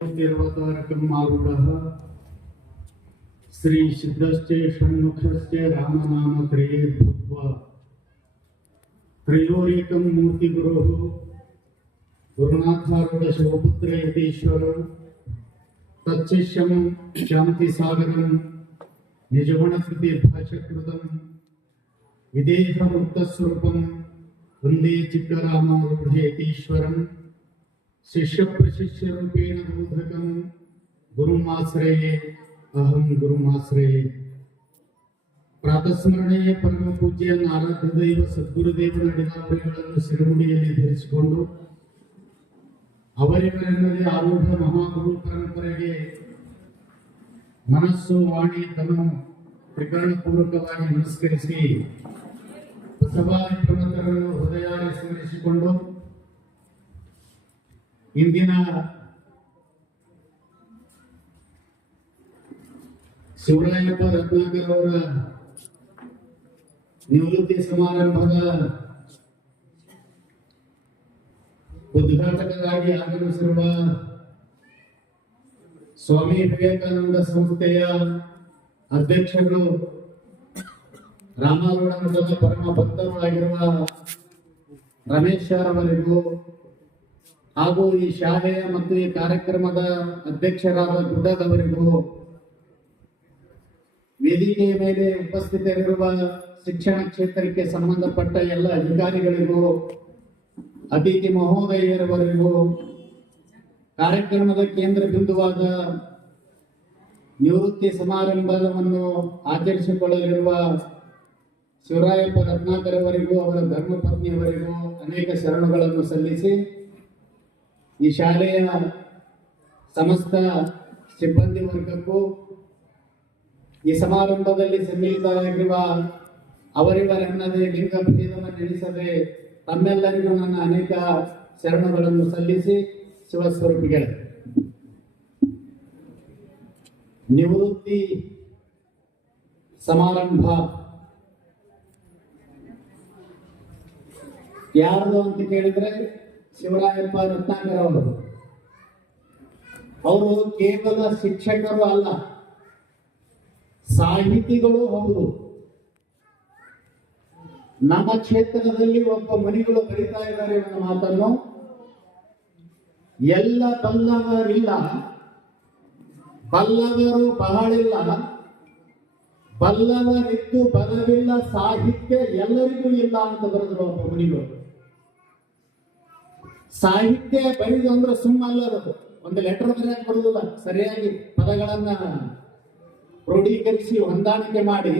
तिर्वतारकम् आरूढः श्री सिद्धश्चे षण्मुखश्चे रामनामत्रये भूत्वा त्रयोरेकं मूर्तिगुरोः गुरुनाथारूढ शिवपुत्र यतीश्वरौ तच्शिष्यं शान्तिसागरं निजगुणकृतिभाषकृतं विदेहमुक्तस्वरूपं वन्दे चित्तरामारूढ यतीश्वरं शिष्य प्रशिष्य रूपेण बोधकं गुरुमाश्रये अहं गुरुमाश्रये ಪ್ರಾತಸ್ಮರಣೆಯ ಪರಮ ಪೂಜ್ಯ ಆರಾಧ್ಯ ದೈವ ಸದ್ಗುರುದೇವರ ಅಡಿದಾವರೆಗಳನ್ನು ಸಿರಮುಡಿಯಲ್ಲಿ ಧರಿಸಿಕೊಂಡು ಅವರಿವರೆಲ್ಲದೆ ಆರೂಢ ಮಹಾಗುರು ಪರಂಪರೆಗೆ ಮನಸ್ಸು ವಾಣಿ ತನು ತ್ರಿಕರಣಪೂರ್ವಕವಾಗಿ ನಮಸ್ಕರಿಸಿ ಬಸವಾದಿ ಪ್ರಮುಖರನ್ನು ಹೃದಯಾರೆ ಸ್ಮರಿಸಿಕೊಂಡು ಇಂದಿನ ಶಿವರಾಯಪ್ಪ ರತ್ನಾಕರ್ ಅವರ ನಿವೃತ್ತಿ ಸಮಾರಂಭದ ಉದ್ಘಾಟಕರಾಗಿ ಆಗಮಿಸಿರುವ ಸ್ವಾಮಿ ವಿವೇಕಾನಂದ ಸಂಸ್ಥೆಯ ಅಧ್ಯಕ್ಷರು ರಾಮಾಗೌಡ ಮಠದ ಪರಮ ಭಕ್ತರು ಆಗಿರುವ ರಮೇಶ್ ಅವರಿಗೂ ಹಾಗೂ ಈ ಶಾಲೆಯ ಮತ್ತು ಈ ಕಾರ್ಯಕ್ರಮದ ಅಧ್ಯಕ್ಷರಾದ ಗುಡ್ಡದವರಿಗೂ ವೇದಿಕೆಯ ಮೇಲೆ ಉಪಸ್ಥಿತರಿರುವ ಶಿಕ್ಷಣ ಕ್ಷೇತ್ರಕ್ಕೆ ಸಂಬಂಧಪಟ್ಟ ಎಲ್ಲ ಅಧಿಕಾರಿಗಳಿಗೂ ಅತಿಥಿ ಮಹೋದಯರವರೆಗೂ ಕಾರ್ಯಕ್ರಮದ ಕೇಂದ್ರ ಬಿಂದುವಾದ ನಿವೃತ್ತಿ ಸಮಾರಂಭವನ್ನು ಆಚರಿಸಿಕೊಳ್ಳಲಿರುವ ಶಿವರಾಯಪ್ಪ ರತ್ನಾಕರ್ ಅವರಿಗೂ ಅವರ ಧರ್ಮಪತ್ನಿಯವರಿಗೂ ಅನೇಕ ಶರಣುಗಳನ್ನು ಸಲ್ಲಿಸಿ ಈ ಶಾಲೆಯ ಸಮಸ್ತ ಸಿಬ್ಬಂದಿ ವರ್ಗಕ್ಕೂ ಈ ಸಮಾರಂಭದಲ್ಲಿ ಸನ್ನಿಹಿತರಾಗಿರುವ ಅವರಿವರೆನ್ನದೇ ಲಿಂಗ ಭೇದವನ್ನು ಎಣಿಸದೆ ತಮ್ಮೆಲ್ಲರಿಗೂ ನನ್ನ ಅನೇಕ ಶರಣಗಳನ್ನು ಸಲ್ಲಿಸಿ ಶಿವಸ್ವರೂಪಿಗಳೇ, ನಿವೃತ್ತಿ ಸಮಾರಂಭ ಯಾರ್ದು ಅಂತ ಕೇಳಿದ್ರೆ ಶಿವರಾಯಪ್ಪ ರತ್ನಾಕರ್ ಅವರು ಕೇವಲ ಶಿಕ್ಷಕರು ಅಲ್ಲ, ಸಾಹಿತಿಗಳು ಹೌದು. ನಮ್ಮ ಕ್ಷೇತ್ರದಲ್ಲಿ ಒಬ್ಬ ಮನಿಗಳು ಬರೀತಾ ಇದ್ದಾರೆ ನನ್ನ ಮಾತನ್ನು, ಎಲ್ಲ ಬಲ್ಲವರಿಲ್ಲ, ಬಲ್ಲವರು ಬಹಳಿಲ್ಲ, ಬಲ್ಲವರಿದ್ದು ಬಲವಿಲ್ಲ, ಸಾಹಿತ್ಯ ಎಲ್ಲರಿಗೂ ಇಲ್ಲ ಅಂತ ಬರೆದ್ರು ಒಬ್ಬ ಮನಿಗಳು. ಸಾಹಿತ್ಯ ಬರೆದು ಅಂದ್ರೆ ಸುಮ್ಮಲ್ಲದು, ಒಂದು ಲೆಟರ್ ಬರೆಯಕ್ಕೆ ಬರುದಿಲ್ಲ, ಸರಿಯಾಗಿ ಪದಗಳನ್ನ ಕ್ರೋಢೀಕರಿಸಿ ಹೊಂದಾಣಿಕೆ ಮಾಡಿ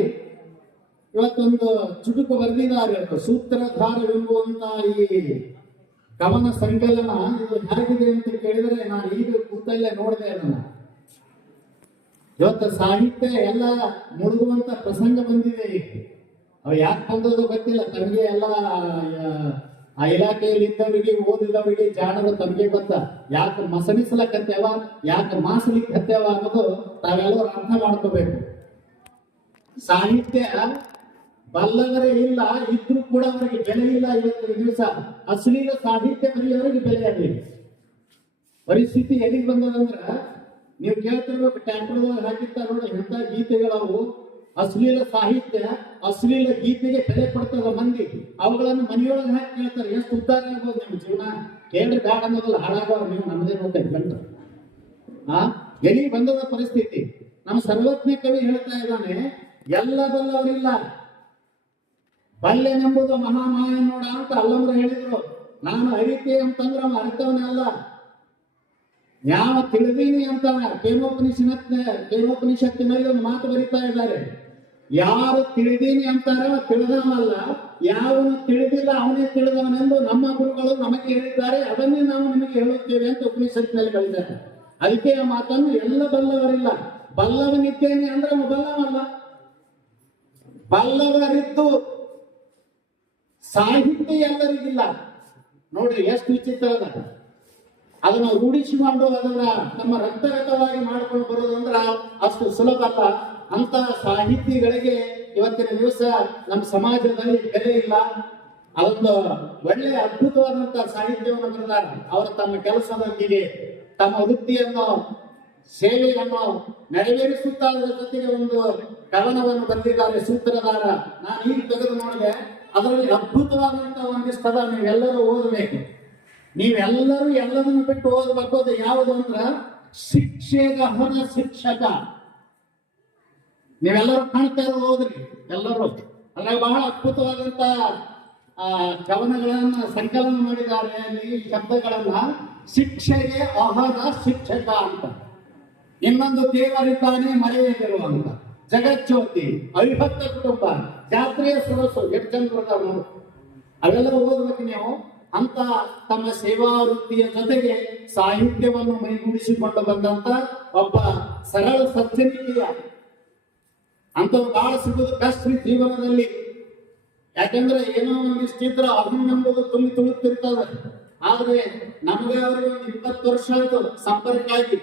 ಇವತ್ತೊಂದು ಚುಟುಕು ಬರೆದಿದ್ದಾರೆ. ಸೂತ್ರಧಾರವೆಂಬುವಂತ ಈ ಕವನ ಸಂಕಲನ ಇದು ಹೇಗಿದೆ ಅಂತ ಕೇಳಿದ್ರೆ ನಾನು ಈಗ ಕೂತಲ್ಲೇ ನೋಡಿದೆ ಅದನ್ನ. ಇವತ್ತು ಸಾಹಿತ್ಯ ಎಲ್ಲ ಮುಳುಗುವಂತ ಪ್ರಸಂಗ ಬಂದಿದೆ. ಅವು ಯಾಕೆ ಬಂದದ್ದು ಗೊತ್ತಿಲ್ಲ, ತಮಗೆ ಎಲ್ಲ ಆ ಇಲಾಖೆಯಲ್ಲಿ ಇದ್ದವರಿಗೆ ಓದಿದವರಿಗೆ ಜಾಣರು ತಮಗೆ ಗೊತ್ತ. ಯಾಕೆ ಮಸಣಿಸ್ಲಕತ್ತೇವ, ಯಾಕೆ ಮಾಸಲಿಕ್ಕೆ ಹತ್ತೇವ ಅನ್ನೋದು ತಾವೆಲ್ಲರೂ ಅರ್ಥ ಮಾಡ್ಕೋಬೇಕು. ಸಾಹಿತ್ಯ ಬಲ್ಲವರೇ ಇಲ್ಲ, ಇದ್ರೂ ಕೂಡ ಅವರಿಗೆ ಬೆಲೆ ಇಲ್ಲ. ಇವತ್ತಿನ ದಿವಸ ಅಶ್ಲೀಲ ಸಾಹಿತ್ಯ ಬರೆಯೋರಿಗೆ ಬೆಲೆ ಆಗಲಿ. ಪರಿಸ್ಥಿತಿ ಎಲ್ಲಿಗೆ ಬಂದದಂದ್ರ ನೀವು ಕೇಳ್ತಿರ್ಬೇಕು, ಟ್ಯಾಕ್ಟರ್ದಾಗ ಹಾಕಿರ್ತಾರ ನೋಡಿ ಎಂತ ಗೀತೆಗಳವು. ಅಶ್ಲೀಲ ಸಾಹಿತ್ಯ, ಅಶ್ಲೀಲ ಗೀತೆಗೆ ಬೆಲೆ ಕೊಡ್ತದ ಮಂದಿ. ಅವುಗಳನ್ನು ಮನೆಯೊಳಗೆ ಹಾಕಿ ಕೇಳ್ತಾರೆ. ಎಷ್ಟು ಉದ್ಧಾರ ಆಗ್ಬೋದು ನಿಮ್ಮ ಜೀವನ? ಕೇಳ್ರಿ ಬ್ಯಾಡ ಅನ್ನೋದಲ್ಲ, ಹಾಳಾಗೋರು ನೀವು ನಮ್ಮದೇ ನೋಡ್ತೇವೆ ಗಂಟು. ಎಲ್ಲಿ ಬಂದದ ಪರಿಸ್ಥಿತಿ. ನಮ್ಮ ಸರ್ವಜ್ಞ ಕವಿ ಹೇಳ್ತಾ ಇದ್ದಾನೆ, ಎಲ್ಲ ಬಲ್ಲವರಿಲ್ಲ, ಬಲ್ಲೆನೆಂಬುದು ಮಹಾಮಾಯ ನೋಡ ಅಂತ ಅಲ್ಲಂದ್ರ ಹೇಳಿದ್ರು. ನಾನು ಅರಿತೆ ಅಂತಂದ್ರೆ ಅವ ಅರಿತವನೇ ಅಲ್ಲ, ಯಾವ ತಿಳಿದೀನಿ ಅಂತ ಕೇನೋಪನಿಷತ್ತಿನಲ್ಲಿ ಒಂದು ಮಾತು ಬರೀತಾ ಇದ್ದಾರೆ. ಯಾರು ತಿಳಿದೀನಿ ಅಂತಾರ ತಿಳಿದವನಲ್ಲ, ಯಾವನು ತಿಳಿದಿಲ್ಲ ಅವನೇ ತಿಳಿದವನೆಂದು ನಮ್ಮ ಗುರುಗಳು ನಮಗೆ ಹೇಳಿದ್ದಾರೆ. ಅದನ್ನೇ ನಾವು ನಿಮಗೆ ಹೇಳುತ್ತೇವೆ ಅಂತ ಉಪನಿಷತ್ತಿನಲ್ಲಿ ಹೇಳಿದ್ದಾರೆ. ಅದಕ್ಕೆ ಆ ಮಾತನ್ನು ಎಲ್ಲ ಬಲ್ಲವರಿಲ್ಲ, ಬಲ್ಲವನಿದ್ದೇನೆ ಅಂದ್ರೆ ಅವ ಬಲ್ಲವಲ್ಲ. ಬಲ್ಲವರಿದ್ದು ಸಾಹಿತ್ಯ ಎಲ್ಲರಿಗಿಲ್ಲ. ನೋಡ್ರಿ ಎಷ್ಟು ವಿಚಿತ್ರ ಅದ. ಅದನ್ನ ರೂಢಿಸಿಕೊಂಡು ಅದನ್ನ ನಮ್ಮ ರಕ್ತಗತವಾಗಿ ಮಾಡ್ಕೊಂಡು ಬರೋದಂದ್ರ ಅಷ್ಟು ಸುಲಭ ಅಲ್ಲ. ಅಂತ ಸಾಹಿತಿಗಳಿಗೆ ಇವತ್ತಿನ ದಿವಸ ನಮ್ಮ ಸಮಾಜದಲ್ಲಿ ಬೆಲೆ ಇಲ್ಲ. ಅದೊಂದು ಒಳ್ಳೆಯ ಅದ್ಭುತವಾದಂತಹ ಸಾಹಿತ್ಯವನ್ನು ಬರೆದಾರ. ಅವರು ತಮ್ಮ ಕೆಲಸದೊಂದಿಗೆ ತಮ್ಮ ವೃತ್ತಿಯನ್ನು ಸೇವೆಯನ್ನು ನೆರವೇರಿಸುತ್ತಾ ಅದರ ಜೊತೆಗೆ ಒಂದು ಕವನವನ್ನು ಬರೆದಿದ್ದಾರೆ ಸೂತ್ರಧಾರ. ನಾನು ಈಗ ತೆಗೆದು ನೋಡಿದೆ, ಅದರಲ್ಲಿ ಅದ್ಭುತವಾದಂತಹ ಒಂದಿಷ್ಟದ ನೀವೆಲ್ಲರೂ ಓದಬೇಕು. ನೀವೆಲ್ಲರೂ ಎಲ್ಲದನ್ನು ಬಿಟ್ಟು ಓದಬೇಕು. ಅದು ಯಾವುದು ಅಂದ್ರ ಶಿಕ್ಷೆ ಗಹನ ಶಿಕ್ಷಕ. ನೀವೆಲ್ಲರೂ ಕಾಣ್ತಾ ಇರೋದು ಓದ್ರಿ ಎಲ್ಲರೂ. ಅದ್ರಾಗ ಬಹಳ ಅದ್ಭುತವಾದಂತ ಕವನಗಳನ್ನ ಸಂಕಲನ ಮಾಡಿದ್ದಾರೆ. ಅಲ್ಲಿ ಶಬ್ದಗಳನ್ನ ಶಿಕ್ಷೆಗೆ ಅಹನ ಶಿಕ್ಷಕ ಅಂತ, ಇನ್ನೊಂದು ದೇವರಿದ್ದಾನೆ ಮರೆಯದಿರುವಂತ, ಜಗಜ್ಯೋತಿ, ಅವಿಭಕ್ತ ಕುಟುಂಬ, ಜಾತ್ರೆಯ ಸೊಗಸು, ಎಷ್ಟು ಚಂದ ಬರ್ತಾವ ನೋಡು. ಅವೆಲ್ಲ ಓದ್ಬೇಕು ನೀವು. ಅಂತ ತಮ್ಮ ಸೇವಾ ವೃತ್ತಿಯ ಜೊತೆಗೆ ಸಾಹಿತ್ಯವನ್ನು ಮೈಗೂಡಿಸಿಕೊಂಡು ಬಂದಂತ ಒಬ್ಬ ಸರಳ ಸಜ್ಜನಿಕೆಯ ಅಂತವ್ರು ಬಹಳ ಸಿಗುವುದು ಕಷ್ಟ ಜೀವನದಲ್ಲಿ. ಯಾಕಂದ್ರೆ ಏನೋ ಒಂದಿಷ್ಟಿದ್ರ ಅದನ್ನ ನಂಬುದು ತುಂಬಿ ತುಳುತ್ತಿರ್ತದೆ. ಆದ್ರೆ ನಮಗೆ ಅವರಿಗೆ ಒಂದು 20 ವರ್ಷ ಆಯ್ತು ಸಂಪರ್ಕ ಆಗಿ,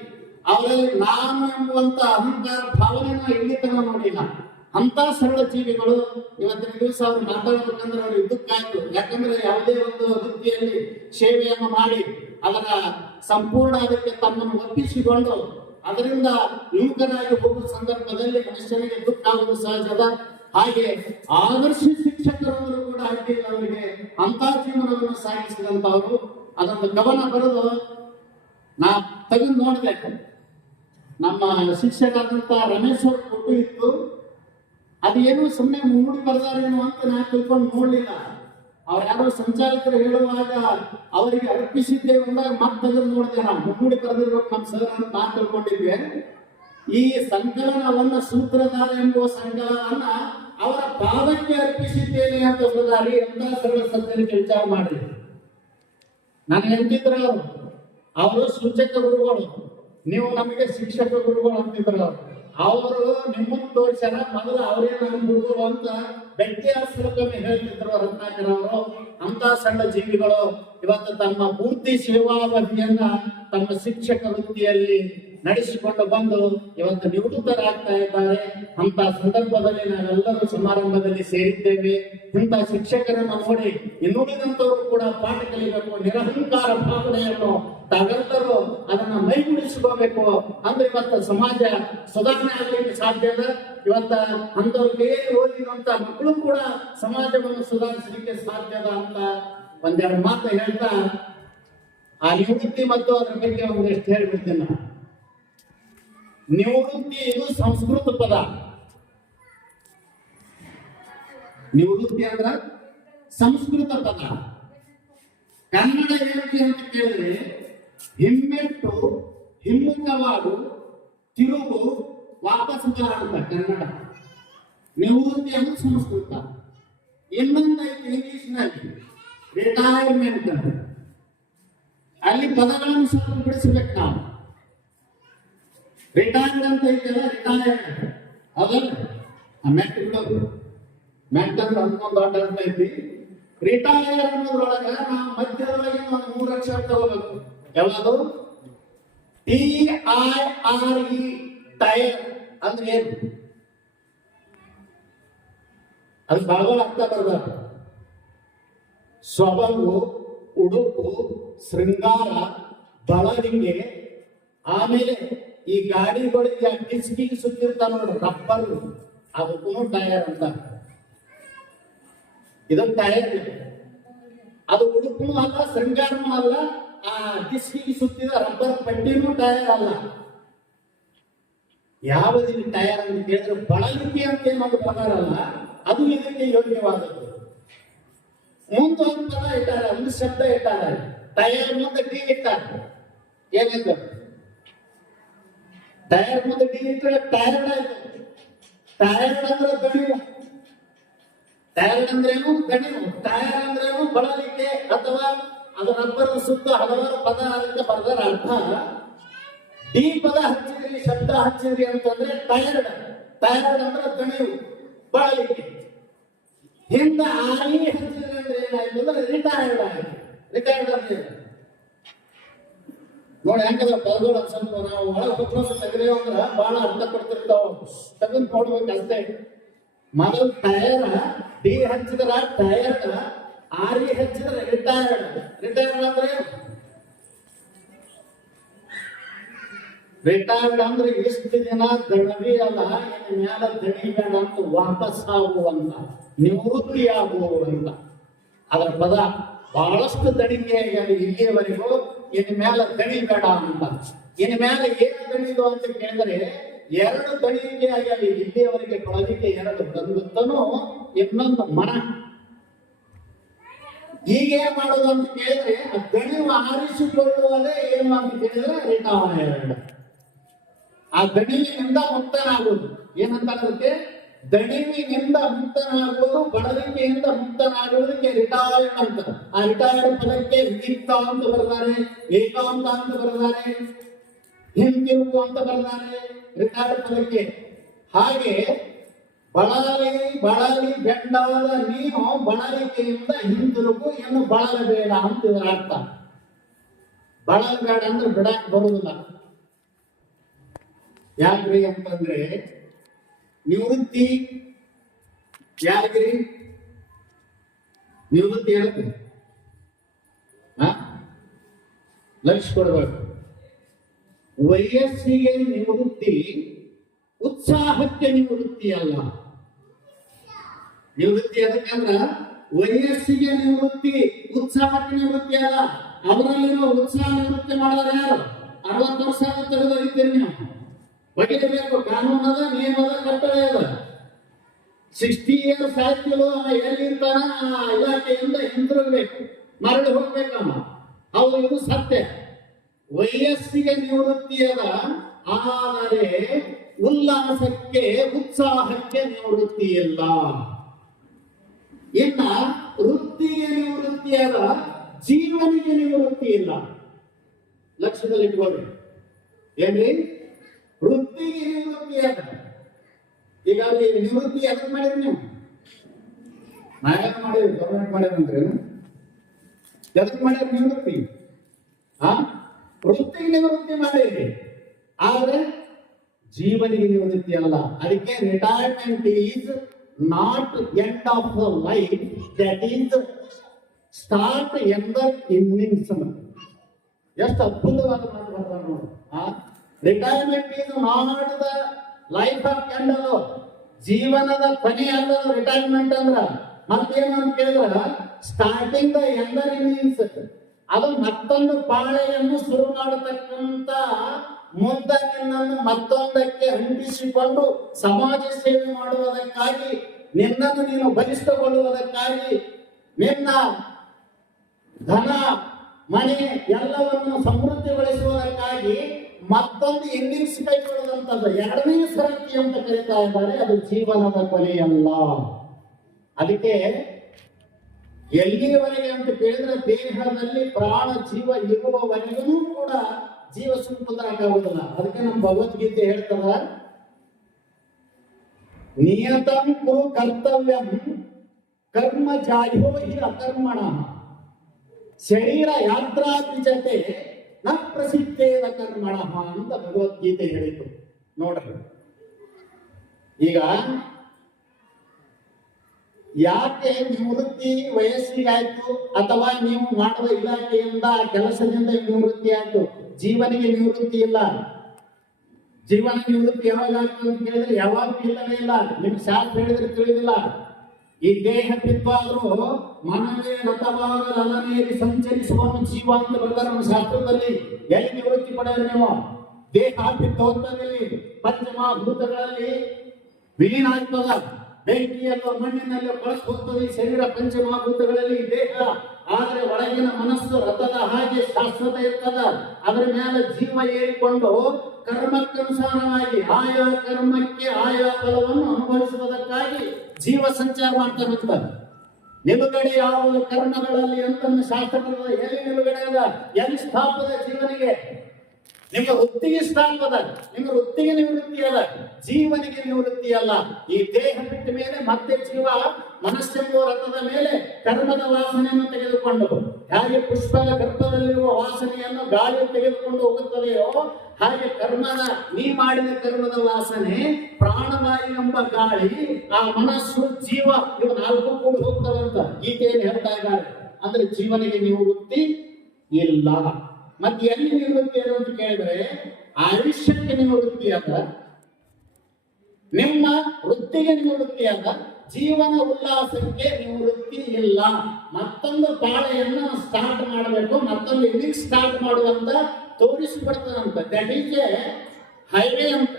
ಅವರಲ್ಲಿ ನಾನು ಎಂಬುವಂತ ಅಹಂಕಾರ ಭಾವನೆನ ಇಲ್ಲಿ ತನಕ ನೋಡಿಲ್ಲ. ಅಂತ ಸರಳ ಜೀವಿಗಳು ಇವತ್ತಿನ ದಿವಸ ಅವ್ರು ಮಾತಾಡ್ಬೇಕಂದ್ರೆ ಅವ್ರು ಇದಕ್ಕಾಯ್ತು. ಯಾಕಂದ್ರೆ ಯಾವುದೇ ಒಂದು ವೃತ್ತಿಯಲ್ಲಿ ಸೇವೆಯನ್ನು ಮಾಡಿ ಅದರ ಸಂಪೂರ್ಣ ಅದಕ್ಕೆ ತಮ್ಮನ್ನು ಒಪ್ಪಿಸಿಕೊಂಡು ಅದರಿಂದ ಯುವಕರಾಗಿ ಹೋಗುವ ಸಂದರ್ಭದಲ್ಲಿ ಮನುಷ್ಯನಿಗೆ ದುಃಖ ಆಗುವುದು ಸಹಜದ. ಹಾಗೆ ಆದರ್ಶ ಶಿಕ್ಷಕರವರು ಕೂಡ ಅಡ್ಡಿಲ್ಲ ಅವರಿಗೆ ಅಂತ ಜೀವನವನ್ನು ಸಾಗಿಸಿದಂತವರು. ಅದೊಂದು ಕವನ ಬರೆದು ನಾ ತೆಗೆದು ನೋಡ್ಬೇಕು. ನಮ್ಮ ಶಿಕ್ಷಕರಾದಂತ ರಮೇಶ್ ಅವ್ರ ಫೋಟೋ ಇತ್ತು. ಅದೇನು ಸುಮ್ಮನೆ ಮೂಡಿ ಬರ್ದಾರೇನು ಅಂತ ನಾ ತಿಳ್ಕೊಂಡು ನೋಡ್ಲಿಲ್ಲ. ಅವ್ರ ಯಾರೋ ಸಂಚಾಲಕರು ಹೇಳುವಾಗ ಅವರಿಗೆ ಅರ್ಪಿಸಿದ್ದೇವೆ ಅಂದಾಗ ಮತ್ತೆ ನೋಡಿದೆ. ನಾವು ಮುನ್ನುಡಿ ಬರೆದಿರ್ಬೇಕು ನಮ್ಮ ಸರ್ ಅಂತ ನಾ ತಿಳ್ಕೊಂಡಿದ್ವಿ. ಈ ಸಂಕಲನವನ್ನ ಸೂತ್ರಧಾರ ಎಂಬುವ ಸಂಕಲನವನ್ನ ಅವರ ಪಾದಕ್ಕೆ ಅರ್ಪಿಸಿದ್ದೇನೆ ಅಂತ ಹೇಳಿದಾರೆ. ಎಂತ ಸರಳ ಸಜ್ಜನಿಕೆ ವಿಚಾರ ಮಾಡಿದ್ರು. ನಾನು ಹೇಳ್ತಿದ್ರು ಅವರು ಸೂಚಕ ಗುರುಗಳು, ನೀವು ನಮಗೆ ಶಿಕ್ಷಕ ಗುರುಗಳು ಅಂತಿದ್ರು. ಅವರು ನಿಮ್ಮನ್ನು ತೋರಿಸ್ಯಾರ, ಮೊದಲು ಅವರೇ ನಮ್ಮ ಗುರುಗಳು ಅಂತ ವ್ಯಕ್ತಿಯಾಸ್ತ್ರಕ್ಕೊಮ್ಮೆ ಹೇಳ್ತಿದ್ರು ರತ್ನಾಕರ್ ಅವರು. ಅಂತ ಸಣ್ಣ ಜೀವಿಗಳು ಇವತ್ತು ತಮ್ಮ ಪೂರ್ತಿ ಸೇವಾವಧಿಯನ್ನ ತಮ್ಮ ಶಿಕ್ಷಕ ವೃತ್ತಿಯಲ್ಲಿ ನಡೆಸಿಕೊಂಡು ಬಂದು ಇವತ್ತು ನಿವೃತ್ತರಾಗ್ತಾ ಇದ್ದಾರೆ. ಅಂತ ಸಂದರ್ಭದಲ್ಲಿ ನಾವೆಲ್ಲರೂ ಸಮಾರಂಭದಲ್ಲಿ ಸೇರಿದ್ದೇವೆ. ಇಂಥ ಶಿಕ್ಷಕರನ್ನು ನೋಡಿ ಇನ್ನುಳಿದಂತವರು ಕೂಡ ಪಾಠ ಕಲಿಬೇಕು. ನಿರಹಂಕಾರ ಭಾವನೆಯನ್ನು ತಾವೆಲ್ಲರೂ ಅದನ್ನ ಮೈಗೂಡಿಸಿಕೋಬೇಕು. ಅಂದ್ರೆ ಇವತ್ತು ಸಮಾಜ ಸುಧಾರಣೆ ಆಗಲಿಕ್ಕೆ ಸಾಧ್ಯ ಇದೆ. ಇವತ್ತ ಅಂತವ್ರ ಕೈಯಲ್ಲಿ ಓದಿರುವಂತ ಮಕ್ಕಳು ಕೂಡ ಸಮಾಜವನ್ನು ಸುಧಾರಿಸಲಿಕ್ಕೆ ಸಾಧ್ಯದ ಅಂತ ಒಂದೆರಡು ಮಾತು ಹೇಳ್ತಾ ಆ ನಿವೃತ್ತಿ ಮತ್ತು ಅದ್ರ ಬಗ್ಗೆ ಒಂದಷ್ಟು ಹೇಳ್ಬಿಡ್ತೀನಿ ನಾನು. ನಿವೃತ್ತಿ ಇದು ಸಂಸ್ಕೃತ ಪದ. ನಿವೃತ್ತಿ ಅಂದ್ರ ಸಂಸ್ಕೃತ ಪದ. ಕನ್ನಡ ಏನಕ್ಕೆ ಅಂತ ಕೇಳಿದ್ರೆ ಹಿಮ್ಮೆಟ್ಟು, ಹಿಮ್ಮುಖವಾಡು, ತಿರುಗು, ವಾಪಸ್ ಬಾರ ಅಂತ ಕನ್ನಡ. ನಿವೃತ್ತಿ ಅಂದ್ರೆ ಸಂಸ್ಕೃತ. ಇನ್ನೊಂದೈತಿ ಇಂಗ್ಲಿಷ್ ನಲ್ಲಿ ರಿಟೈರ್ಮೆಂಟ್. ಅಲ್ಲಿ ಪದಗಳನ್ನು ಸ್ವಲ್ಪ ಬಿಡಿಸ್ಬೇಕು ನಾವು. ರಿಟೈರ್ಡ್ ಅಂತ ಐತಲ್ಲ, ರಿಟೈರ್ಡ್ ಅದಲ್ಲ ಮೆಟ್ ಬಿಡೋದು. ಮೆಟ್ ಅಂದ್ರೆ ಅದಕ್ಕೊಂದು ದೊಡ್ಡ ಅರ್ಥ ಐತಿ. ರಿಟೈರ್ ಅನ್ನೋದ್ರೊಳಗ ನಾವು ಮಧ್ಯದೊಳಗೆ ಒಂದು 3 ಅಕ್ಷರ ತಗೋಬೇಕು. ಯಾವುದು? TIRE, ಟೈರ್ ಅಂದ್ರೆ ಏನು? ಅದು ಬಹಳ ಅರ್ಥ ಬರ್ಬಾರ್ದು. ಸೊಬಗು, ಉಡುಪು, ಶೃಂಗಾರ, ಬಳಲಿಕೆ. ಆಮೇಲೆ ಈ ಗಾಡಿಗಳಿಗೆ ಡಿಸ್ಕಿಗೆ ಸುತ್ತಿರ್ತಾವ ನೋಡ್ರಿ ರಬ್ಬರ್, ಅದಕ್ಕೂ ಟೈರ್ ಅಂತ. ಇದು ಟೈರ್. ಅದು ಉಡುಪು ಅಲ್ಲ, ಶೃಂಗಾರನೂ ಅಲ್ಲ, ಆ ಡಿಸ್ಕಿಗೆ ಸುತ್ತಿದ ರಬ್ಬರ್ ಪಟ್ಟಿನೂ ಟೈರ್ ಅಲ್ಲ. ಯಾವುದಿನ ಟೈರ್ ಅಂತ ಕೇಳಿದ್ರೆ ಬಳಲಿಕೆ ಅಂತ ಏನೊಂದು ಪದ ಅಲ್ಲ, ಅದು ಇದಕ್ಕೆ ಯೋಗ್ಯವಾದದ್ದು. ಮುಂದೊಂದು ಪದ ಇಟ್ಟಾರೆ, ಒಂದು ಶಬ್ದ ಇಟ್ಟಾರೆ. ಟೈರ್ ಮುಂದೆ ಡಿ ಇಟ್ಟಾರೆ. ಏನಿತ್ತು? ಟೈರ್ ಮುಂದೆ ಡಿ ಇಟ್ಟರೆ ಟೈರ್ಡ್ ಆಯ್ತು. ಟೈರ್ಡ್ ಅಂದ್ರೆ ದಣಿವು. ಟೈರ್ಡ್ ಅಂದ್ರೇನು? ದಣಿವು. ಟೈರ್ ಅಂದ್ರೇನು? ಬಳಲಿಕೆ ಅಥವಾ ಅದು ರಬ್ಬರ್ ಸುತ್ತ ಹಲವಾರು ಪದ ಅದಕ್ಕೆ ಬರ್ದಾರ ಅರ್ಥ. ಡಿ ಪದ ಹಚ್ಚಿದ್ರಿ, ಶಬ್ದ ಹಚ್ಚಿದ್ರಿ ಅಂತಂದ್ರೆ ಟೈರ್ಡ್. ಟೈರ್ಡ್ ಅಂದ್ರೆ ದಣಿವು, ಬಳಲಿಕೆ. ಹಿಂದ ಆಗಿ ಹಚ್ಚಿದ್ರಿ ಅಂದ್ರೆ ಏನಾಯ್ತು ಅಂದ್ರೆ ರಿಟೈರ್ಡ್ ಆಯ್ತು. ರಿಟೈರ್ಡ್ ಅಂದ್ರೆ ನೋಡಿ ಹೆಂಗದ ಪದಗಳು ಸ್ವಲ್ಪ ನಾವು ಒಳಗೆ ಹೊತ್ತು ತೆಗೆದೇವ ಅಂದ್ರ ಬಹಳ ಅರ್ಥ ಕೊಡ್ತಿರ್ತಾವ. ತೆಗೆದು ನೋಡ್ಬೇಕು ಅಷ್ಟೇ. ಮೊದಲು ಟೈರ್ ಡಿ ಹಚ್ಚಿದ್ರ ಟೈರ್ಡ್, ಆರಿ ಹಚ್ಚಿದ್ರೆ ರಿಟೈರ್ಡ್. ರಿಟೈರ್ಡ್ ಅಂದ್ರೆ ರಿಟೈರ್ಡ್ ಅಂದ್ರೆ ಇಷ್ಟು ದಿನ ದಣವಿ ಅಲ್ಲ, ಇನ್ನು ಮ್ಯಾಲ ದಣಿಬೇಡ ಅಂತ ವಾಪಸ್ ಆಗುವಂತ, ನಿವೃತ್ತಿ ಆಗುವಂತ. ಅದರ ಪದ ಬಹಳಷ್ಟು ದಣಿಗೆ ಇಲ್ಲಿಯವರೆಗೂ, ಇನ್ನು ಮ್ಯಾಲ ದಣಿಬೇಡ ಅಂತ. ಇನ್ನು ಮ್ಯಾಲ ಏನು ದಣಿದು ಅಂತ ಕೇಳಿದ್ರೆ 2 ದಣಿಗೆ ಆಗ್ಯಾವ ಇಲ್ಲಿಯವರೆಗೆ. ಕೊಳಲಿಕ್ಕೆ 2 ಬಂದುತ್ತನೋ ಇನ್ನೊಂದು ಮನ. ಈಗ ಏನ್ ಮಾಡೋದು ಅಂತ ಕೇಳಿದ್ರೆ ದಣಿವು ಆರಿಸಿಕೊಳ್ಳುವುದೇ ಏನು ಅಂತ ಕೇಳಿದ್ರೆ ರಿಟೈರ್ಡ್. ಆ ದಣಿವಿನಿಂದ ಮುಕ್ತನಾಗುವುದು. ಏನಂತ ಅದಕ್ಕೆ? ದಣಿವಿನಿಂದ ಮುಕ್ತನಾಗುವುದು, ಬಳಲಿಕೆಯಿಂದ ಮುಕ್ತನಾಗುವುದಕ್ಕೆ ರಿಟೈರ್ಡ್ ಅಂತ. ಆ ರಿಟೈರ್ಡ್ ಪದಕ್ಕೆ ವಿಕ್ತ ಅಂತ ಬರೆದಾರೆ, ಏಕಾಂತ ಅಂತ ಬರೆದಾರೆ, ಹಿಂತಿರುಗು ಅಂತ ಬರೆದಾರೆ ರಿಟೈರ್ಡ್ ಪದಕ್ಕೆ. ಹಾಗೆ ಬಳಲಿ ಬೆಂಡಾದ ನೀನು ಬಳಲಿಕೆಯಿಂದ ಹಿಂತಿರುಗು, ಏನು ಬಳಲಬೇಡ ಅಂತ ಇದರ ಅರ್ಥ. ಬಳಲಬೇಡ ಅಂದ್ರೆ ಬಿಡಕ್ ಬರುವುದಿಲ್ಲ. ಯಾಕ್ರಿ ಅಂತಂದ್ರೆ ನಿವೃತ್ತಿ ಯಾರಿಗ್ರಿ? ನಿವೃತ್ತಿ ಹೇಳುತ್ತೆ ಲಕ್ಷ ಕೊಡಬೇಕು. ವಯಸ್ಸಿಗೆ ನಿವೃತ್ತಿ, ಉತ್ಸಾಹಕ್ಕೆ ನಿವೃತ್ತಿ ಅಲ್ಲ. ನಿವೃತ್ತಿ ಅದಕ್ಕಂದ್ರ ವಯಸ್ಸಿಗೆ ನಿವೃತ್ತಿ, ಉತ್ಸಾಹಕ್ಕೆ ನಿವೃತ್ತಿ ಅಲ್ಲ. ಅವರಲ್ಲಿರೋ ಉತ್ಸಾಹ ನಿವೃತ್ತಿ ಮಾಡಿದ್ರೆ ಯಾರು? 60 ವರ್ಷ ತೆಗೆದೊಯ್ತೀರಿ ನೀವು. ಬಗೆಯಬೇಕು. ಕಾನೂನು ಅದ, ನಿಯಮ ಅದ, ಕಟ್ಟಳೆ ಅದ. 60 years ಆಯ್ತಿಲ್ಲೋ ಎಲ್ಲಿರ್ತಾನ ಆ ಇಲಾಖೆಯಿಂದ ಹಿಂತಿರುಗಬೇಕು, ಮರಳಿ ಹೋಗ್ಬೇಕಮ್ಮ. ಹೌದು, ಇದು ಸತ್ಯ. ವಯಸ್ಸಿಗೆ ನಿವೃತ್ತಿ ಅದ, ಆದರೆ ಉಲ್ಲಾಸಕ್ಕೆ ಉತ್ಸಾಹಕ್ಕೆ ನಿವೃತ್ತಿ ಇಲ್ಲ. ಇನ್ನ ವೃತ್ತಿಗೆ ನಿವೃತ್ತಿ ಅದ, ಜೀವನಿಗೆ ನಿವೃತ್ತಿ ಇಲ್ಲ. ಲಕ್ಷ್ಯದಲ್ಲಿ ಇಟ್ಕೊಳ್ಳಿ. ಏನ್ರಿ? ವೃತ್ತಿಗೆ ನಿವೃತ್ತಿ ಅದ. ಈಗ ನಿವೃತ್ತಿ ಎದಕ್ಕೆ ಮಾಡಿರಿ ನೀವು? ನಾಯಕ ಮಾಡಿರಿ, ಗೌರ್ಮೆಂಟ್ ಮಾಡಿರಂದ್ರೆ ಎದಕ್ಕೆ ಮಾಡ್ಯಾರ ನಿವೃತ್ತಿ? ವೃತ್ತಿಗೆ ನಿವೃತ್ತಿ ಮಾಡಿರಿ, ಆದ್ರೆ ಜೀವನಿಗೆ ನಿವೃತ್ತಿ ಅಲ್ಲ. ಅದಕ್ಕೆ retirement is not end of the life, that is start another innings. ಎಷ್ಟು ಅದ್ಭುತವಾದ ಮಾತು ಬರ್ತಾರೆ ನೋಡಿ. Retirement is not the life of end. ಅದು ಜೀವನದ ಕೊನೆ ಅಲ್ಲ ರಿಟೈರ್ಮೆಂಟ್ ಅಂದ್ರ. ಮತ್ತೇನು ಅಂತ ಕೇಳಿದ್ರ ಸ್ಟಾರ್ಟಿಂಗ್ ದ ಎಂದರ್ ಇನ್ನಿಂಗ್ಸ್. ಅದು ಮತ್ತೊಂದು ಪಾಳೆಯನ್ನು ಶುರು ಮಾಡತಕ್ಕಂತ ಮುದ್ದನ್ನು ಮತ್ತೊಂದಕ್ಕೆ ಅಂಟಿಸಿಕೊಂಡು ಸಮಾಜ ಸೇವೆ ಮಾಡುವುದಕ್ಕಾಗಿ, ನಿನ್ನನ್ನು ನೀನು ಬಲಿಷ್ಠಗೊಳ್ಳುವುದಕ್ಕಾಗಿ, ನಿನ್ನ ಧನ ಮನೆ ಎಲ್ಲವನ್ನು ಸಮೃದ್ಧಿಗೊಳಿಸುವುದಕ್ಕಾಗಿ ಮತ್ತೊಂದು ಇನ್ನಿಂಗ್ಸ್ ಕೈಗೊಳ್ಳುವಂಥದ್ದು 2ನೇ ಸರತಿ ಅಂತ ಕರೀತಾ ಇದ್ದಾರೆ. ಅದು ಜೀವನದ ಕೊನೆಯಲ್ಲ. ಅದಕ್ಕೆ ಎಲ್ಲಿಯವರೆಗೆ ಅಂತ ಕೇಳಿದ್ರೆ ದೇಹದಲ್ಲಿ ಪ್ರಾಣ ಜೀವ ಇರುವವರೆಗೂ ಕೂಡ ಜೀವ ಸುಮ್ಮನಾಗುವುದಿಲ್ಲ. ಅದಕ್ಕೆ ನಮ್ಮ ಭಗವದ್ಗೀತೆ ಹೇಳ್ತದ, ನಿಯತಂ ಕುರು ಕರ್ತವ್ಯಂ ಕರ್ಮ ಜಾಯೋ ಹಿ ಅಕರ್ಮಣ ಶರೀರ ಯಾತ್ರಾ ಜೊತೆ ನ ಪ್ರಸಿದ್ಧೇನ ಕರ್ಮಣ ಅಂತ ಭಗವದ್ಗೀತೆ ಹೇಳಿತು. ನೋಡ್ರಿ, ಈಗ ಯಾಕೆ ನಿವೃತ್ತಿ ವಯಸ್ಸಿಗಾಯ್ತು ಅಥವಾ ನೀವು ಮಾಡುವ ಇಲಾಖೆಯಿಂದ ಕೆಲಸದಿಂದ ನಿವೃತ್ತಿ ಆಯ್ತು, ಜೀವನಿಗೆ ನಿವೃತ್ತಿ ಇಲ್ಲ. ಜೀವನ ನಿವೃತ್ತಿ ಯಾವಾಗ ಆಗ್ತದೆ ಅಂತ ಕೇಳಿದ್ರೆ ಯಾವಾಗ ಇಲ್ಲವೇ ಇಲ್ಲ. ನಿಮ್ಗೆ ಶಾಸ್ತ್ರ ಹೇಳಿದ್ರೆ ತಿಳಿದಿಲ್ಲ. ಈ ದೇಹ ಬಿತ್ತಾದ್ರೂ ಮನವೇ ರಥವಾಗಲನೇರಿ ಸಂಚರಿಸುವ ಜೀವ ಅಂತ ಬರ್ತಾರೆ ನಮ್ಮ ಶಾಸ್ತ್ರದಲ್ಲಿ. ಎಲ್ಲಿ ನಿವೃತ್ತಿ ಪಡೆಯೋದು ನೀವು? ದೇಹ ಬಿತ್ತೋತ್ತದಲ್ಲಿ ಪಂಚಮಭೂತಗಳಲ್ಲಿ ವಿಲೀನ ಆಗ್ತದ. ಬೆಂಕಿಯಲ್ಲೋ ಮಣ್ಣಿನಲ್ಲೋ ಕಳಸಿ ಹೋಗ್ತದೆ ಶರೀರ ಪಂಚಮಹಾಭೂತಗಳಲ್ಲಿ ದೇಹ. ಆದರೆ ಒಳಗಿನ ಮನಸ್ಸು ರಥದ ಹಾಗೆ ಶಾಶ್ವತ ಇರ್ತದ. ಅದರ ಮೇಲೆ ಜೀವ ಏರಿಕೊಂಡು ಕರ್ಮಕ್ಕನುಸಾರವಾಗಿ ಆಯಾ ಕರ್ಮಕ್ಕೆ ಆಯಾ ಫಲವನ್ನು ಅನುಭವಿಸುವುದಕ್ಕಾಗಿ ಜೀವ ಸಂಚಾರ ಮಾಡ್ತಾನೆ. ನಿಲುಗಡೆ ಯಾವುದು ಕರ್ಮಗಳಲ್ಲಿ ಅಂತ ಶಾಸ್ತ್ರಗಳು ಎಲ್ಲಿ ನಿಲುಗಡೆ ಅದ? ಎಲ್ಲಿ ಸ್ಥಾಪದ ಜೀವನಿಗೆ? ನಿಮ್ಮ ವೃತ್ತಿಗೆ ಸ್ಥಾಪದ, ನಿಮ್ಮ ವೃತ್ತಿಗೆ ನಿವೃತ್ತಿ ಅದ, ಜೀವನಿಗೆ ನಿವೃತ್ತಿ ಅಲ್ಲ. ಈ ದೇಹ ಬಿಟ್ಟ ಮೇಲೆ ಮತ್ತೆ ಜೀವ ಮನಸ್ಸೆಂಬುವ ರಥದ ಮೇಲೆ ಕರ್ಮದ ವಾಸನೆಯನ್ನು ತೆಗೆದುಕೊಂಡು, ಹಾಗೆ ಪುಷ್ಪದ ಗರ್ಭದಲ್ಲಿರುವ ವಾಸನೆಯನ್ನು ಗಾಳಿ ತೆಗೆದುಕೊಂಡು ಹೋಗುತ್ತದೆಯೋ ಹಾಗೆ ನೀ ಮಾಡಿದ ಕರ್ಮದ ವಾಸನೆ ಪ್ರಾಣವಾಯು ಎಂಬ ಗಾಳಿ, ಆ ಮನಸ್ಸು ಜೀವ ಇವು 4 ಕೂಡಿ ಹೋಗ್ತವಂತ ಗೀತೆಯಲ್ಲಿ ಹೇಳ್ತಾ ಇದ್ದಾರೆ. ಅಂದ್ರೆ ಜೀವನಿಗೆ ನಿವೃತ್ತಿ ಇಲ್ಲ. ಮತ್ತೆ ಎಲ್ಲಿ ನಿವೃತ್ತಿ ಅಂತ ಕೇಳಿದ್ರೆ ಆಯುಷ್ಯ ನಿವೃತ್ತಿ ಅದ, ನಿಮ್ಮ ವೃತ್ತಿಗೆ ನಿವೃತ್ತಿ ಅದ, ಜೀವನ ಉಲ್ಲಾಸಕ್ಕೆ ನಿವೃತ್ತಿ ಇಲ್ಲ. ಮತ್ತೊಂದು ಪಾಳೆಯನ್ನ ಸ್ಟಾರ್ಟ್ ಮಾಡಬೇಕು, ಮತ್ತೊಂದು ಇನ್ನಿಂಗ್ ಸ್ಟಾರ್ಟ್ ಮಾಡುವಂತ ತೋರಿಸಿಬಿಡ್ತದಂತ. ದಟ್ ಈಸ್ ಎ ಹೈವೇ ಅಂತ.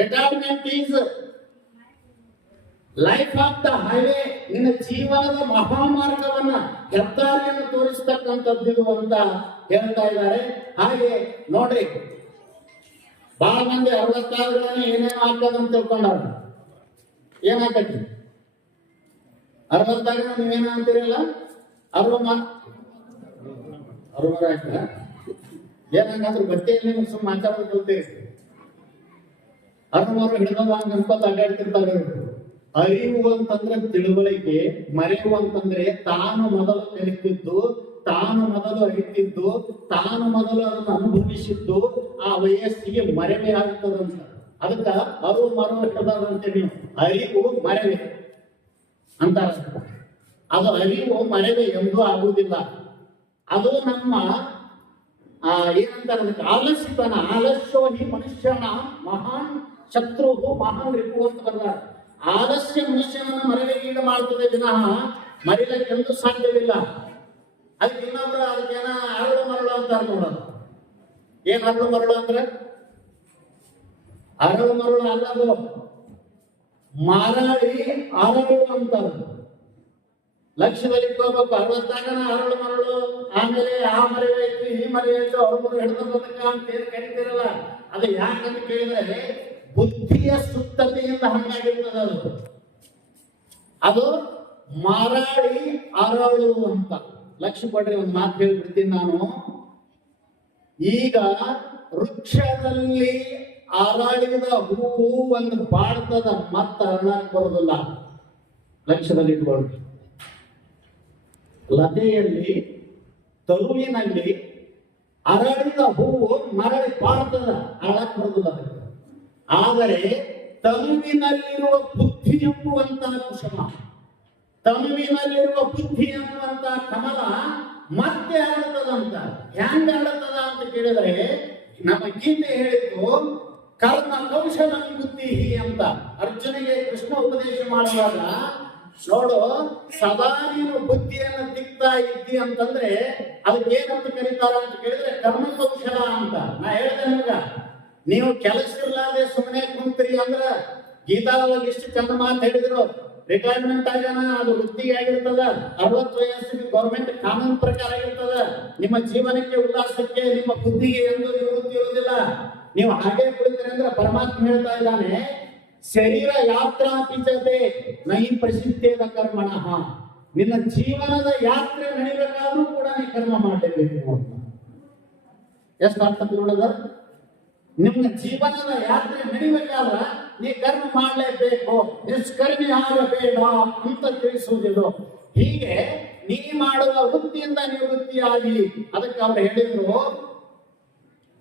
Retirement is life of the highway. ನಿನ್ನ ಜೀವನದ ಮಹಾಮಾರ್ಗವನ್ನ, ಹೆದ್ದಾರಿಯನ್ನು ತೋರಿಸ್ತಕ್ಕಂಥದ್ದು ಅಂತ ಹೇಳ್ತಾ ಇದ್ದಾರೆ. ಹಾಗೆ ನೋಡ್ರಿ, ಬಹಳ ಮಂದಿ 66 ಏನೇನು ಆಗ್ತದಂತ ತಿಳ್ಕೊಂಡಾರ. ಏನಾಗತ್ತಿ 60 ನೀವೇನ ಅಂತೀರಲ್ಲ, 60 ಆಯ್ತ ಏನಾಗಾದ್ರೂ ಬಟ್ಟೆಯಲ್ಲಿ ಸುಮ್ಮನೆ ಮಾತಾಡೋದು ಕಲ್ತೀರಿ. 60 ಹಿಡಿದವ ಅನ್ಕೋತ ಅಡ್ಡಾಡ್ತಿರ್ತಾರೆ. ಅರಿವು ಅಂತಂದ್ರೆ ತಿಳುವಳಿಕೆ, ಮರೆವು ಅಂತಂದ್ರೆ ತಾನು ಮೊದಲು ಕಲಿತಿದ್ದು, ತಾನು ಮೊದಲು ಅರಿತಿದ್ದು, ತಾನು ಮೊದಲು ಅದನ್ನು ಅನುಭವಿಸಿದ್ದು ಆ ವಯಸ್ಸಿಗೆ ಮರೆವೆ ಆಗ್ತದಂತ. ಅದಕ್ಕ ಅರು ಮರು ಹಿಡಿದಂತೇಳಿ ಅರಿವು ಮರೆವೆ ಅಂತಾರ. ಅದು ಅರಿವು ಮರೆವೆ ಎಂದೂ ಆಗುವುದಿಲ್ಲ. ಅದು ನಮ್ಮ ಏನಂತಾರೆ ಅದಕ್ಕೆ ಆಲಸ್ಯತನ. ಆಲಸ್ಯೋ ಹಿ ಮನುಷ್ಯನ ಮಹಾನ್ ಶತ್ರು ಮಹಾನ್ ರಿಪು ಅಂತ ಬರ್ತಾರೆ. ಆಲಸ್ಯ ಮನುಷ್ಯನನ್ನು ಮರಳಿಗೀಡು ಮಾಡ್ತದೆ ವಿನಃ ಮರಿಲಕ್ಕೆಂದು ಸಾಧ್ಯವಿಲ್ಲ. ಅದಕ್ಕೆ ಇನ್ನೊಬ್ರು ಅದಕ್ಕೇನ ಅರಳು ಮರಳು ಅಂತ ನೋಡೋದು. ಏನ್ ಅರಳು ಮರಳು ಅಂದ್ರೆ ಅರಳು ಮರಳು ಅಲ್ಲದು, ಮಾರಾಳಿ ಅರಳು ಅಂತಾರೆ. ಲಕ್ಷ್ಯದಲ್ಲಿ ಇಟ್ಕೋಬೇಕು. 60 ಅರಳು ಮರಳು, ಆಮೇಲೆ ಆ ಮರೆಯಾಯ್ತು ಈ ಮರೆಯಾಯ್ತು ಅವ್ರು ಹಿಡಿದಕ್ಕ ಅಂತ ಏನ್ ಕರಿತಿರಲ್ಲ. ಅದು ಯಾಕಂತ ಕೇಳಿದ್ರೆ ಬುದ್ಧಿಯ ಸುತ್ತತೆಯಿಂದ ಹಂಗಾಗಿರ್ತದ. ಅದು ಮಾರಾಳಿ ಅರಳು ಅಂತ. ಲಕ್ಷ್ಯ ಕೊಡ್ರಿ, ಒಂದು ಮಾತು ಹೇಳ್ಬಿಡ್ತೀನಿ ನಾನು. ಈಗ ವೃಕ್ಷದಲ್ಲಿ ಅರಳಿದ ಹೂವು ಒಂದು ಬಾಡ್ತದ, ಮತ್ತೆ ಅರಳಕ್ ಬರೋದಿಲ್ಲ. ಲಕ್ಷ್ಯದಲ್ಲಿ ಇಟ್ಕೊಳ್ರಿ. ಲತೆಯಲ್ಲಿ ತರುವಿನಲ್ಲಿ ಅರಳಿದ ಹೂವು ಮರಳಿ ಬಾಡ್ತದ, ಅರಳಕ್ ಬರೋದಿಲ್ಲ. ಆದರೆ ತನುವಿನಲ್ಲಿರುವ ಬುದ್ಧಿ ಎಂಬುವಂತಹ ಕುಸುಮ, ತನುವಿನಲ್ಲಿರುವ ಬುದ್ಧಿ ಎನ್ನುವಂತ ಕಮಲ ಮತ್ತೆ ಅರಳುತ್ತದಂತ. ಹ್ಯಾಂಗ ಅರಳುತ್ತದ ಅಂತ ಕೇಳಿದ್ರೆ, ನಮ್ಮ ಗೀತೆ ಹೇಳಿದ್ದು ಕರ್ಮ ಕೌಶಲ ಬುದ್ಧಿ ಅಂತ. ಅರ್ಜುನಿಗೆ ಕೃಷ್ಣ ಉಪದೇಶ ಮಾಡುವಾಗ ನೋಡು, ಸದಾ ನೀನು ಬುದ್ಧಿಯನ್ನು ತಿಕ್ತಾ ಇದ್ದಿ ಅಂತಂದ್ರೆ ಅದಕ್ಕೆ ಏನಂತ ಕರೀತಾರ ಅಂತ ಕೇಳಿದ್ರೆ ಕರ್ಮ ಕೌಶಲ ಅಂತ. ನಾ ಹೇಳ್ದೆ ನಿಮ್ಗ, ನೀವು ಕೆಲಸ ಇರ್ಲಾರ್ದೆ ಸುಮ್ಮನೆ ಕುಂತ್ರಿ ಅಂದ್ರ ಗೀತಾವಾಗ ಇಷ್ಟು ಚಂದ ಮಾತು ಹೇಳಿದ್ರು. ರಿಟೈರ್ಮೆಂಟ್ ಆಗ್ಯಾನ, ಅದು ವೃತ್ತಿಗೆ ಆಗಿರ್ತದ. 60 ವಯಸ್ಸಿಗೆ ಗೌರ್ಮೆಂಟ್ ಕಾನೂನು ಪ್ರಕಾರ ಆಗಿರ್ತದ. ನಿಮ್ಮ ಜೀವನಕ್ಕೆ ಉಲ್ಲಾಸಕ್ಕೆ ನಿಮ್ಮ ಬುದ್ಧಿಗೆ ಎಂದು ನಿವೃತ್ತಿ ಇರುವುದಿಲ್ಲ. ನೀವು ಹಾಗೆ ಕುಳಿತರೆ ಅಂದ್ರೆ ಪರಮಾತ್ಮ ಹೇಳ್ತಾ ಇದ್ದಾನೆ, ಶರೀರ ಯಾತ್ರಾ ಪಿಚತೆ ನೈ ಪ್ರಸಿದ್ಧೇದ ಕರ್ಮಣಃ. ನಿನ್ನ ಜೀವನದ ಯಾತ್ರೆ ನಡಿಬೇಕಾದ್ರೂ ಕೂಡ ನೀ ಕರ್ಮ ಮಾಡಲೇಬೇಕು ಅಂತ. ಎಷ್ಟು ಅರ್ಥ ತಿಳ್ಕೊಳ್ಳೋದ? ನಿಮ್ಮ ಜೀವನದ ಯಾತ್ರೆ ನಡಿಬೇಕಾದ್ರ ನೀ ಕರ್ಮ ಮಾಡಲೇಬೇಕು, ನಿಷ್ಕರ್ಮಿ ಆಗಬೇಡ ಅಂತ ತಿಳಿಸುವುದಿಲ್ಲ. ಹೀಗೆ ನೀ ಮಾಡುವ ವೃತ್ತಿಯಿಂದ ನಿವೃತ್ತಿಯಾಗಿ. ಅದಕ್ಕೆ ಅವ್ರು ಹೇಳಿದ್ರು,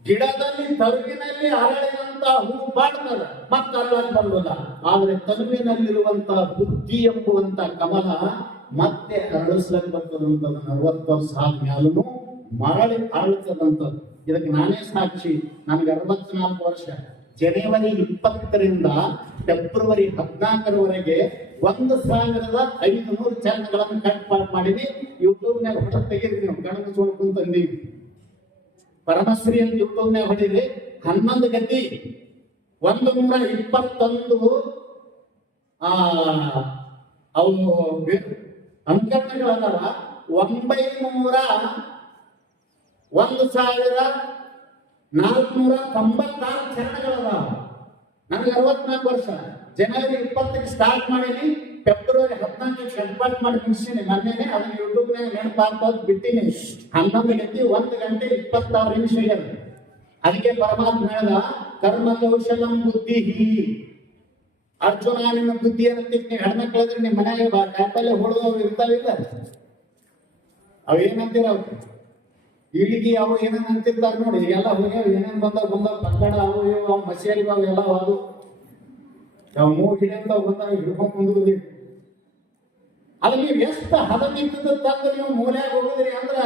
ಗಿಡದಲ್ಲಿ ತರುವಿನಲ್ಲಿ ಅರಳಿದಂತ ಹೂ ಬಾಡ್ತದ, ಮತ್ತೆ ಅರಳಕ್ ಬರುವುದಿಲ್ಲ. ಆದ್ರೆ ತರುವಿನಲ್ಲಿರುವಂತ ಬುದ್ಧಿ ಎಂಬುವಂತ ಕಮಲ ಮತ್ತೆ ಅರಳಿಸ್ಲಕ್ ಬರ್ತದಂತ. 60 ವರ್ಷ ಆದ್ಮೇಲೂ ಮರಳಿ ಅರಳುತ್ತದಂತ. ಇದಕ್ಕೆ ನಾನೇ ಸಾಕ್ಷಿ. ನನಗೆ 64 ವರ್ಷ. ಜನವರಿ 20ರಿಂದ ಫೆಬ್ರವರಿ 14ರವರೆಗೆ 1500 ಚಾನಲ್ಗಳನ್ನು ಕಟ್ ಮಾಡಿದ್ವಿ. ಯೂಟ್ಯೂಬ್ನಾಗ ಹೊರ ತೆಗೆದ್ವಿ. ನಾವು ಕಣ್ಣು ಮುಚ್ಕೊಂಡು ಕುಂತಂದೀವಿ. ಪರಮಶ್ರೀ ಅಂತ ಯೂಟ್ಯೂಬ್ನಾಗ ಹೊಡಿದ್ವಿ. 11 ಗತಿ 121 ಅವು ಅನುಕರಣೆಗಳದಾವ. 1496 ಚರಣಗಳದಾವ. ನನಗೆ 64 ವರ್ಷ. ಜನವರಿ 20ಕ್ಕೆ ಸ್ಟಾರ್ಟ್ ಮಾಡೀನಿ, ಫೆಬ್ರವರಿ 14ಕ್ಕೆ ಕಟ್ ಮಾಡಿ ಮುಗಿಸೀನಿ. ಮೊನ್ನೆನೆ ಅದನ್ನ ಯೂಟ್ಯೂಬ್ನಾಗ ನೆನಪಾಗ್ತದ ಬಿಟ್ಟಿನಿ. 11 ಗಂಟೆ 1 ಗಂಟೆ 26 ನಿಮಿಷ ಇದೆ. ಅದಕ್ಕೆ ಪರಮಾತ್ಮ ಹೇಳ್ದ, ಕರ್ಮ ಕೌಶಲಂ ಬುದ್ಧಿ. ಅರ್ಜುನ, ನಿನ್ನ ಬುದ್ಧಿಯನ್ನು ತಿಕ್ಕಿ ಹೆಣ್ಮಕ್ಳಾದ್ರೆ ನಿಮ್ಮ ಮನೆಯಾಗ ಕಾಯಿಪಲ್ಲೆ ಹೊಡೆದವು ಇರ್ತಾವಿಲ್ಲ, ಅವೇನಂತೀರ ಈಳಿಗೆ ಅವು ಏನೇನು ಅಂತಿರ್ತಾರೆ ನೋಡಿ. ಎಲ್ಲ ಹೋಗ್ಯಾವ, ಏನೇನು ಬಂದಾವ ಪಕ್ಕಡ ಅವು ಇವು ಮಸಿಯಾಗಿ ಎಲ್ಲ ಅದು ನಾವು ಮೂಗು ಹಿಡಿಯಂತ ಬಂದಾಗ ಹಿಡ್ಕೊಂಡು ಮುಂದುವರಿ. ಅದು ನೀವು ಎಷ್ಟು ಹದ ನಿಂತದ ತಂದು ನೀವು ಮೂಲ್ಯಾಗ ಹೋಗಿದ್ರಿ ಅಂದ್ರ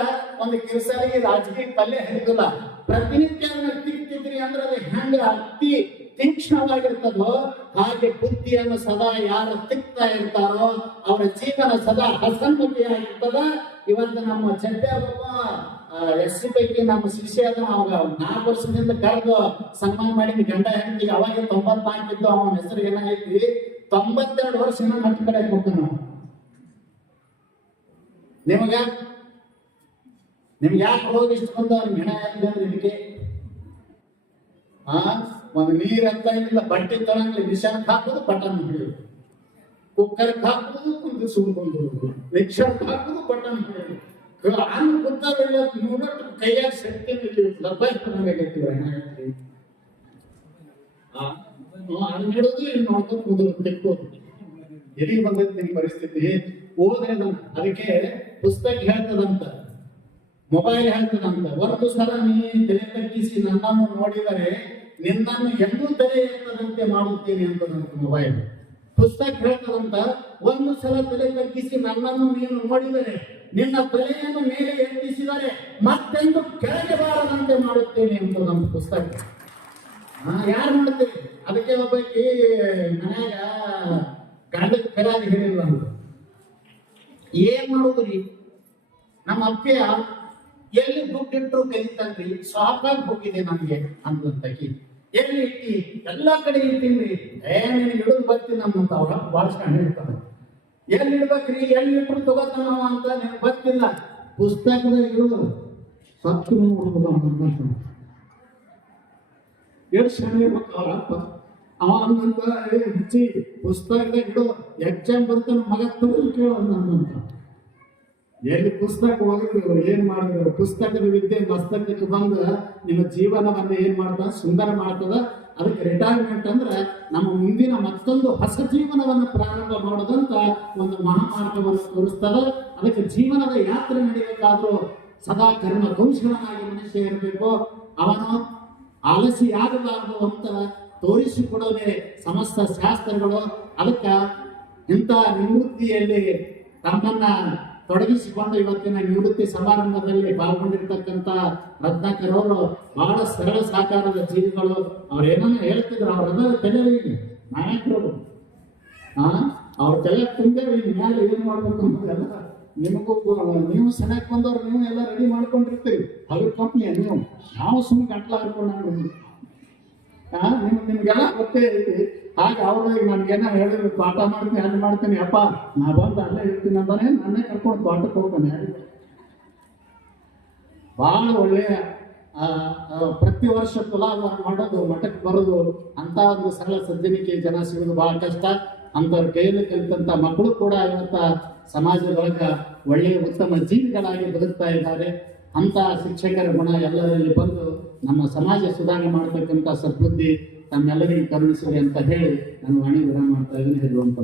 ಒಂದು ಕಿರ್ಸಾಲಿಗೆ ರಾಜಕೀಯ ಪಲ್ಯ ಹಿಡಿದಿಲ್ಲ. ಪ್ರತಿನಿತ್ಯ ಅದನ್ನ ತಿಕ್ತಿದ್ರಿ ಅಂದ್ರೆ ಅದು ಹೆಂಗ ಅತಿ ತೀಕ್ಷ್ಣವಾಗಿರ್ತದೋ ಹಾಗೆ ಬುದ್ಧಿಯನ್ನು ಸದಾ ಯಾರು ತಿಕ್ತಾ ಇರ್ತಾರೋ ಅವರ ಜೀವನ ಸದಾ ಹಸನ್ಮುಖಿಯಾಗಿರ್ತದ. ಇವತ್ತು ನಮ್ಮ ಚಡ್ಡ ಎಸ್ ಪೈಕಿ ನಮ್ಮ ಶಿಷ್ಯ ಅದ, ಅವಾಗ 4 ವರ್ಷದಿಂದ ಕರೆದು ಸನ್ಮಾನ ಮಾಡಿದ ಗಂಡ ಹೆಂಡತಿ. ಅವಾಗ 94 ಇದ್ದು, ಅವನ ಹೆಸರು ಏನಾಗೈತಿ 92 ವರ್ಷ ಮಟ್ಟ ಕಡೆ ಹೋಗ್ತಾನ. ನಿಮ್ಗೆ ಯಾಕೆ ರೋಗ ಇಷ್ಟು ಬಂದ ಹೆಣ ಯಾಕೆ ಇದಕ್ಕೆ ಒಂದು ನೀರಂತ ಏನಿಲ್ಲ, ಬಟ್ಟೆ ತರಂಗಿಲ್ಲ, ವಿಷಾಕ್ ಹಾಕೋದು ಬಟನ್ ಹಿಡಿಯೋದು, ಕುಕ್ಕರ್ ಹಾಕೋದು ಕುಂದು ಸುಳ್ಕೊಂಡು, ರಿಕ್ಷಾಕ್ ಹಾಕೋದು ಬಟನ್ ಹಿಡಿಯೋದು, ಹಣ್ಣು ಗೊತ್ತಾಗಲ್ಲ ನೋಡಟ್ಟು ಕೈಯಾಗ ಶಕ್ತಿ ಲಭ್ಯಗೈತಿವ ಅದು ನೋಡೋದು ಇಲ್ಲಿ ನೋಡ್ಕೊಂಡು ಕುಂದು ತೆಕ್ಕೋದು. ಎಲ್ಲಿ ಬಂದೈತಿ ನಿಮ್ ಪರಿಸ್ಥಿತಿ ಓದ್ರೆ ಅದಕ್ಕೆ ಪುಸ್ತಕ ಹೇಳ್ತದಂತ, ಮೊಬೈಲ್ ಹೇಳ್ತದಂತ. ಒಂದು ಸಲ ನೀ ತಲೆ ತಗ್ಗಿಸಿ ನನ್ನನ್ನು ನೋಡಿದರೆ ನಿನ್ನನ್ನು ಎಂದೂ ತಲೆ ಎತ್ತದಂತೆ ಮಾಡುತ್ತೇನೆ ಅಂತದಂತ ಮೊಬೈಲ್. ಪುಸ್ತಕ ಹೇಳ್ತದಂತ, ಒಂದು ಸಲ ತಲೆ ತಗ್ಗಿಸಿ ನನ್ನನ್ನು ನೀನು ನೋಡಿದರೆ ನಿನ್ನ ತಲೆಯನ್ನು ಮೇಲೆ ಎತ್ತಿಸಿದರೆ ಮತ್ತೆಂದು ಕೆಳಗೆ ಬಾರದಂತೆ ಮಾಡುತ್ತೇನೆ ಅಂತ ನಮ್ಮ ಪುಸ್ತಕ. ಯಾರು ಮಾಡ್ತೇವೆ? ಅದಕ್ಕೆ ಒಬ್ಬಾಕಿ ಮನ್ಯಾಗ ಗಂಡಕ್ಕೆ ಕರಾದಿ ಹೇಳಿಲ್ಲ ಅಂತ. ಏನ್ ಮಾಡುದ್ರಿ? ನಮ್ಮ ಅಪ್ಪೆ ಎಲ್ಲಿ ಬುಕ್ ಇಟ್ಟರು ಕಲಿತನ್ರಿ, ಸಾಕಾಗಿ ಹೋಗಿದೆ ನಮ್ಗೆ ಅಂತಂತಕಿ. ಎಲ್ಲಿ ಇಟ್ಟಿ? ಎಲ್ಲಾ ಕಡೆ ಇಟ್ಟಿನ್ರಿ. ನೀನು ಇಡೋದು ಬರ್ತೀನಿ ನಮ್ಮಂತ ಅವ್ರ ಬಾಳ್ಸ್ಕೊಂಡು ಹೇಳ್ತಾನೆ. ಎಲ್ಲಿ ಇಡ್ಬೇಕ್ರಿ, ಎಲ್ಲಿ ಇಟ್ರು ತಗೋತಾನ ಅಂತ ನನಗೆ ಗೊತ್ತಿಲ್ಲ. ಪುಸ್ತಕದಾಗ ಇರೋದು ಸತ್ತು ನೋಡ್ಬೋದು ಎಷ್ಟು ಶನಿ ಇರ್ಬೇಕು ಅವ್ರ ಅಪ್ಪ. ಅವ ಹಂಗಂತ ಹುಚ್ಚಿ ಪುಸ್ತಕದಾಗ ಇಡೋ ಎಕ್ಸಾಮ್ ಬರ್ತಾನ ಮಗ ತಗೊಂಡು ಕೇಳೋ ಅಂತ. ಎಲ್ಲಿ ಪುಸ್ತಕ ಓದಿದ್ರು ಏನ್ ಮಾಡಿದ್ರು? ಪುಸ್ತಕದ ವಿದ್ಯೆ ಮಸ್ತಕಕ್ಕೆ ಬಂದ ನಿಮ್ಮ ಜೀವನವನ್ನ ಏನ್ ಮಾಡ್ತದ? ಸುಂದರ ಮಾಡ್ತದ. ಅದಕ್ಕೆ ರಿಟೈರ್ಮೆಂಟ್ ಅಂದ್ರೆ ನಮ್ಮ ಮುಂದಿನ ಮತ್ತೊಂದು ಹೊಸ ಜೀವನವನ್ನು ಪ್ರಾರಂಭ ಮಾಡೋದಂತ ಒಂದು ಮಹಾಮಾರ್ಗವನ್ನು ತೋರಿಸ್ತದ. ಅದಕ್ಕೆ ಜೀವನದ ಯಾತ್ರೆ ನಡೆಯಬೇಕಾದ್ರೂ ಸದಾ ಕರ್ಮ ಕೌಶಲನಾಗಿ ಮನುಷ್ಯ ಇರಬೇಕು. ಅವನು ಆಲಸಿಯಾಗಬಾರದು ಅಂತ ತೋರಿಸಿಕೊಡೋದೇ ಸಮಸ್ತ ಶಾಸ್ತ್ರಗಳು. ಅದಕ್ಕ ಇಂಥ ನಿವೃತ್ತಿಯಲ್ಲಿ ತಮ್ಮನ್ನ ತೊಡಗಿಸಿಕೊಂಡು ಇವತ್ತಿನ ನಿವೃತ್ತಿ ಸಮಾರಂಭದಲ್ಲಿ ಪಾಲ್ಗೊಂಡಿರ್ತಕ್ಕಂಥ ರತ್ನಾಕರ್ ಅವರು ಬಹಳ ಸರಳ ಸಾಕಾರದ ಜೀವಿಗಳು. ಅವ್ರು ಏನನ್ನ ಹೇಳ್ತಿದ್ರು, ಅವ್ರ ತಲೆಯಲ್ಲಿ ನಾಯಕರು ಅವ್ರ ತಲೆ ತುಂಬೆ ಮ್ಯಾಲೆ ಏನ್ ಮಾಡ್ಬೇಕು ಅನ್ನೋದೆಲ್ಲ ನಿಮಗೂ ನೀವು ಸೆನೆಕ್ ಬಂದವ್ರು ನೀವು ಎಲ್ಲ ರೆಡಿ ಮಾಡ್ಕೊಂಡಿರ್ತೀರಿ. ಅವ್ರ ಕಂಪ್ನಿ ನೀವು, ನಾವು ಸುಮ್ಮನೆ ಗಂಟ್ಲ ಹಾಕೊಂಡು ನಿಮ್ಗೆಲ್ಲ ಗೊತ್ತೇ ಐತಿ. ಹಾಗೆ ಅವರು ನನ್ಗೇನ ಹೇಳಿದ್ರು, ತೋಟ ಮಾಡ್ತೀನಿ ಅದು ಮಾಡ್ತೀನಿ, ಅಪ್ಪ ನಾ ಬಂದು ಅಲ್ಲೇ ಇರ್ತೀನಿ ಅಂತಾನೆ ನನ್ನೇ ಕರ್ಕೊಂಡು ತೋಟಕ್ಕೆ ಹೋಗ್ತಾನೆ. ಬಹಳ ಒಳ್ಳೆಯ ಪ್ರತಿ ವರ್ಷ ತುಲಾ ಮಾಡೋದು, ಮಠಕ್ಕೆ ಬರೋದು ಅಂತ ಒಂದು ಸರಳ ಸಜ್ಜನಿಕೆ ಜನ ಸಿಗೋದು ಬಹಳ ಕಷ್ಟ. ಅಂತವ್ರ ಕೈಯಲ್ಲಿ ಕಲಿತಂತ ಮಕ್ಕಳು ಕೂಡ ಇವತ್ತ ಸಮಾಜದೊಳಗ ಒಳ್ಳೆಯ ಉತ್ತಮ ಜೀವಿಗಳಾಗಿ ಬದುಕ್ತಾ ಇದ್ದಾರೆ. ಅಂತ ಶಿಕ್ಷಕರ ಗುಣ ಎಲ್ಲರಲ್ಲಿ ಬಂದು ನಮ್ಮ ಸಮಾಜ ಸುಧಾರಣೆ ಮಾಡತಕ್ಕಂಥ ಸದ್ಬುದ್ಧಿ ತಮ್ಮೆಲ್ಲರಿಗೂ ಕರುಣಿಸಲಿ ಅಂತ ಹೇಳಿ ನಾನು ವಾಣಿ ವಿರಾಮ ಮಾಡ್ತಾ ಇದ್ದೀನಿ. ಹೇಳುವಂತ